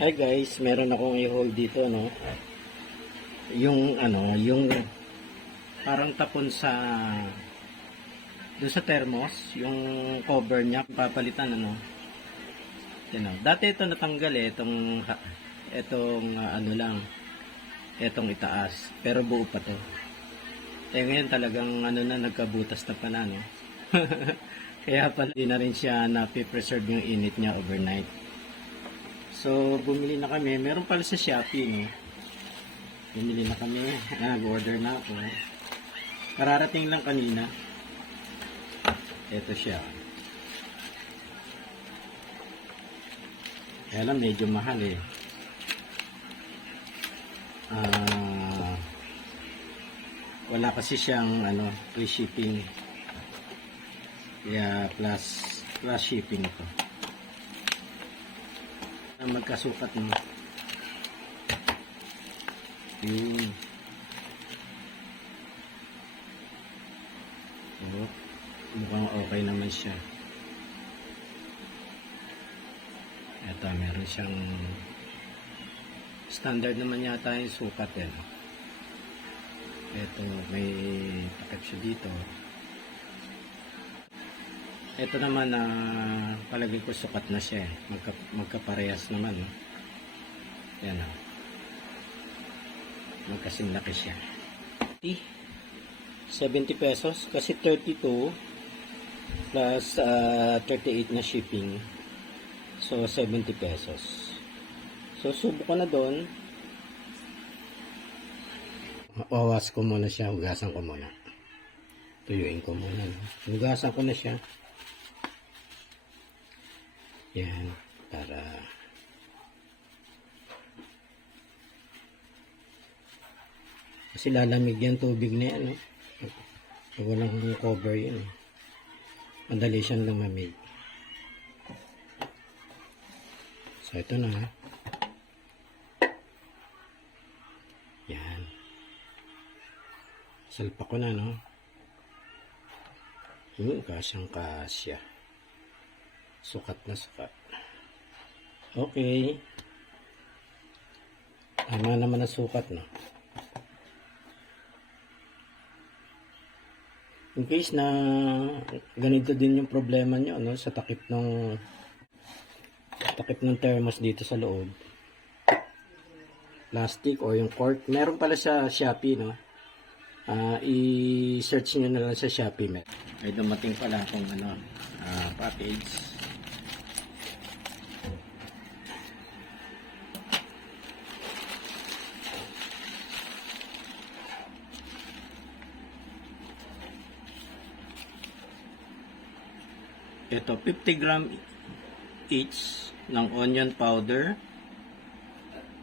Hi guys, meron akong i-hold dito, no. Yung parang tapon sa doon sa thermos, yung cover niya papalitan, ano. Yan, oh. Dati ito natanggal ano lang, etong itaas, pero buo pa to. Ngayon talagang ano na, nagkabutas na pala, no. Kaya pala di na rin siya na-preserve yung init niya overnight. So, bumili na kami. Meron pala sa Shopee, no? Bumili na kami. Nag-order na ako. Kararating lang kanina. Ito siya. Kaya lang, medyo mahal eh. Wala kasi siyang free shipping. Kaya plus shipping ito. Magkasukat mo. Yun. So, mukhang okay naman siya. Ito, meron siyang standard naman yata yung sukat eh. Ito, may takip siya dito. Ito naman na palagi ko sukat na siya eh. Magkaparehas naman. Yan o. Magkasing laki siya. 70 pesos kasi 32 plus 38 na shipping. So 70 pesos. So subo ko na doon. Wawas ko muna siya. Hugasan ko muna. Tuyuin ko muna. Hugasan ko na siya. Yan, para kasi lalamig yan tubig na yan, no? Pag walang cover yun, eh. Madali siyang lumamig. So, ito na. Yan. Salpa ko na, no? Kasyang kasya. Sukat na sukat. Okay. Tama naman na sukat, no? In case na ganito din yung problema nyo, no? Sa takip ng thermos dito sa loob. Plastic o yung cork. Meron pala sa Shopee, no? I-search nyo na lang sa Shopee. Ay dumating pala akong package. Ito, 50 gram each ng onion powder,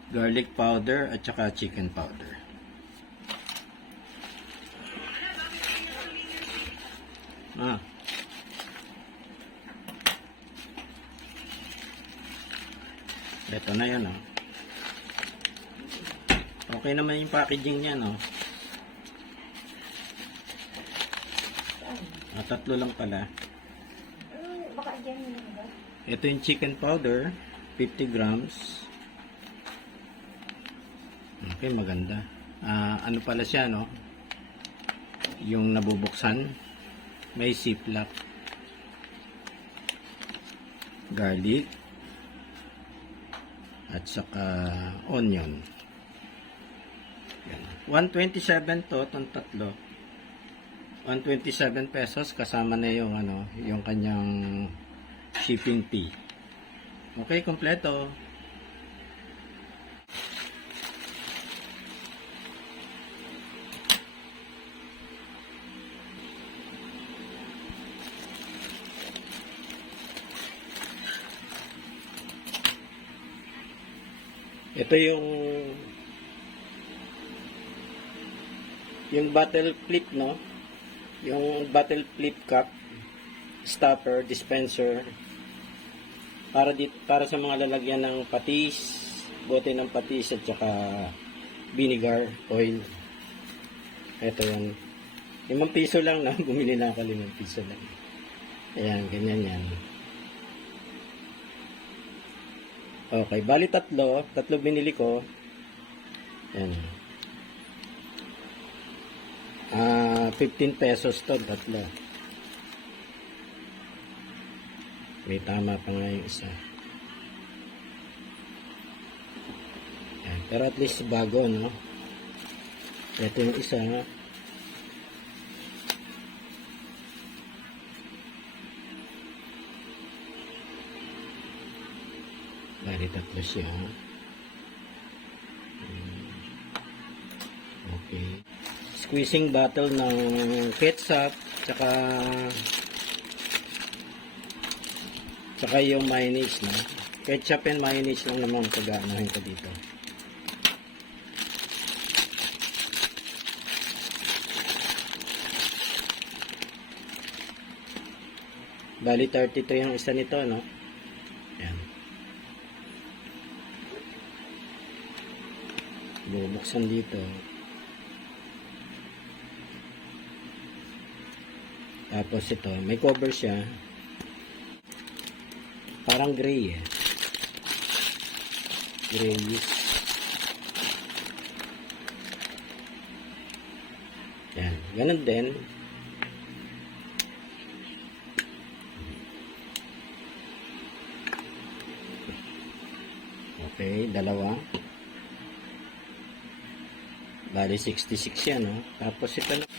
garlic powder, at saka chicken powder. Ito na yun, oh. Okay naman yung packaging niya, no? Tatlo lang pala. Ito yung chicken powder, 50 grams. Okay, maganda. Ano pala siya, no? Yung nabubuksan, may ziplock. Garlic at saka onion. Yan. 127 to, itong tatlo. 127 pesos kasama na yung yung kanyang shipping fee. Okay, kompleto. Ito yung bottle clip, no? Yung bottle flip cup, stopper, dispenser, para sa mga lalagyan ng patis, bote ng patis at saka vinegar, oil. Ito yan. 5 piso lang na, bumili na ako 5 piso lang. Ayan, ganyan yan. Okay, bali tatlo binili ko. Yan. 15 pesos to, tatlo. May tama pa nga yung isa. Yan. Pero at least bago, no? Ito yung isa. Bali tatlo siya. Okay. Squeezing bottle ng ketchup, tsaka yung mayonnaise, no? Ketchup and mayonnaise lang naman pag-aanohin ko dito. Bali 32 yung isa nito, no? Yan. Bubuksan dito. Tapos ito, may cover siya. Parang gray eh. Grayish. Yan. Ganun din. Okay, dalawa. Bali 66 yan, no? Tapos ito na.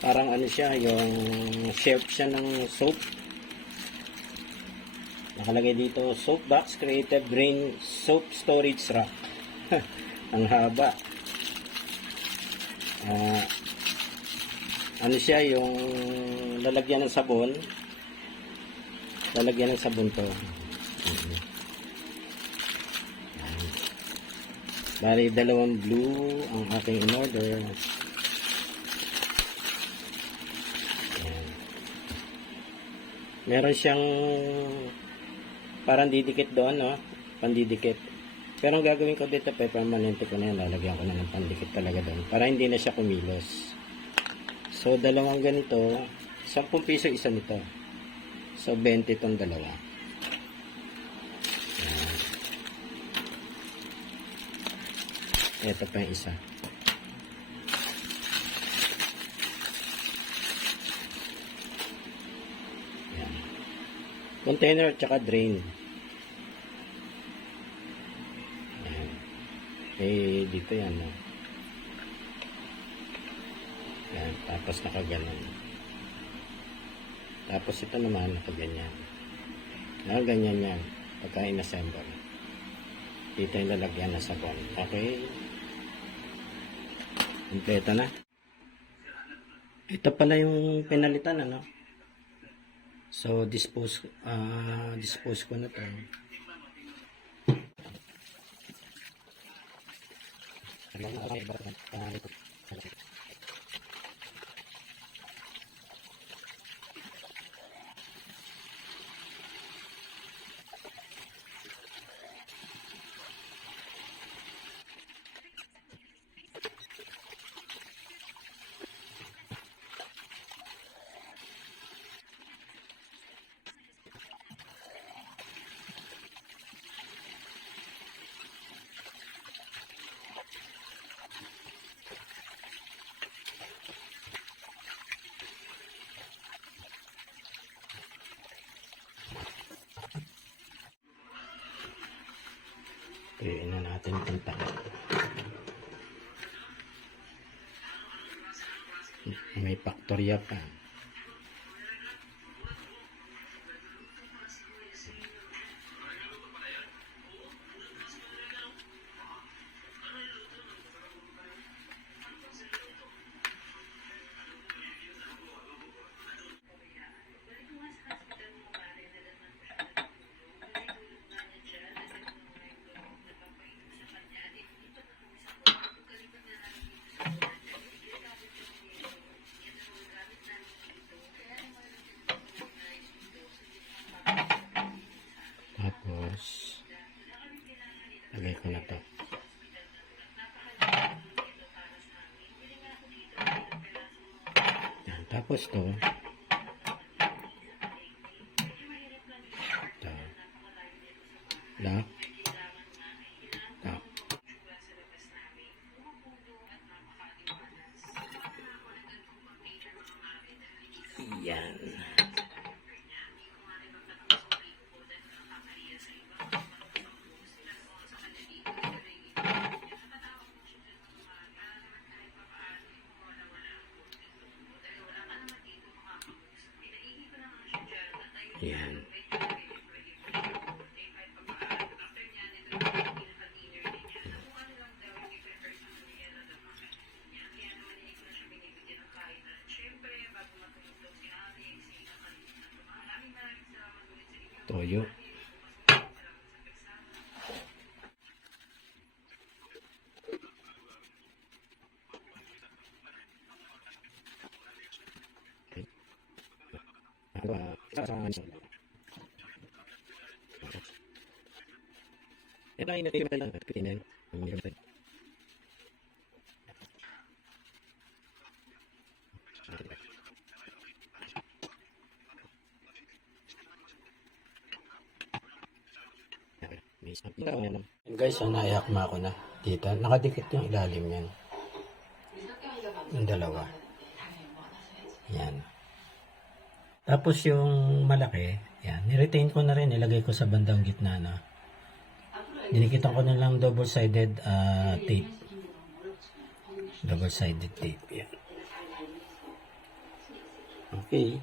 Parang ano siya, yung shelf siya ng soap. Nakalagay dito, soap box, creative brain soap storage rack. Ang haba. Ano siya, yung lalagyan ng sabon. Lalagyan ng sabon to. Bali, dalawang blue ang aking in-order. Meron siyang parang didikit doon, no? Pandidikit. Pero ang gagawin ko dito, permanente ko na yan. Lalagyan ko na ng pandikit talaga doon. Para hindi na siya kumilos. So, dalawang ganito. 10 piso isa nito. So, 20 itong dalawa. Ito pa yung isa. Container tsaka drain. Ayan. Eh, dito yan. No? Ayan. Tapos nakaganon. Tapos ito naman nakaganyan. Nakaganyan yan. Pagka in-assemble. Dito yung lalagyan na sabon. Okay. Kompleto na. Ito pala yung pinalitan, ano? So, dispose ko na to. Piliin na natin itong takot. May faktorya pa. Tapos, lagay ko na to. Yan, tapos to, Lock. Lock. Yan. Yan. Toyo. Ito ay natin lang pinin. Guys, naihakma ko na dito. Nakadikit yung ilalim yan. Yung dalawa. Yan. Tapos yung malaki, yan. Niretain ko na rin. Ilagay ko sa bandang gitna na. Dinikitan ko na lang double-sided tape. Double-sided tape. Yan. Okay.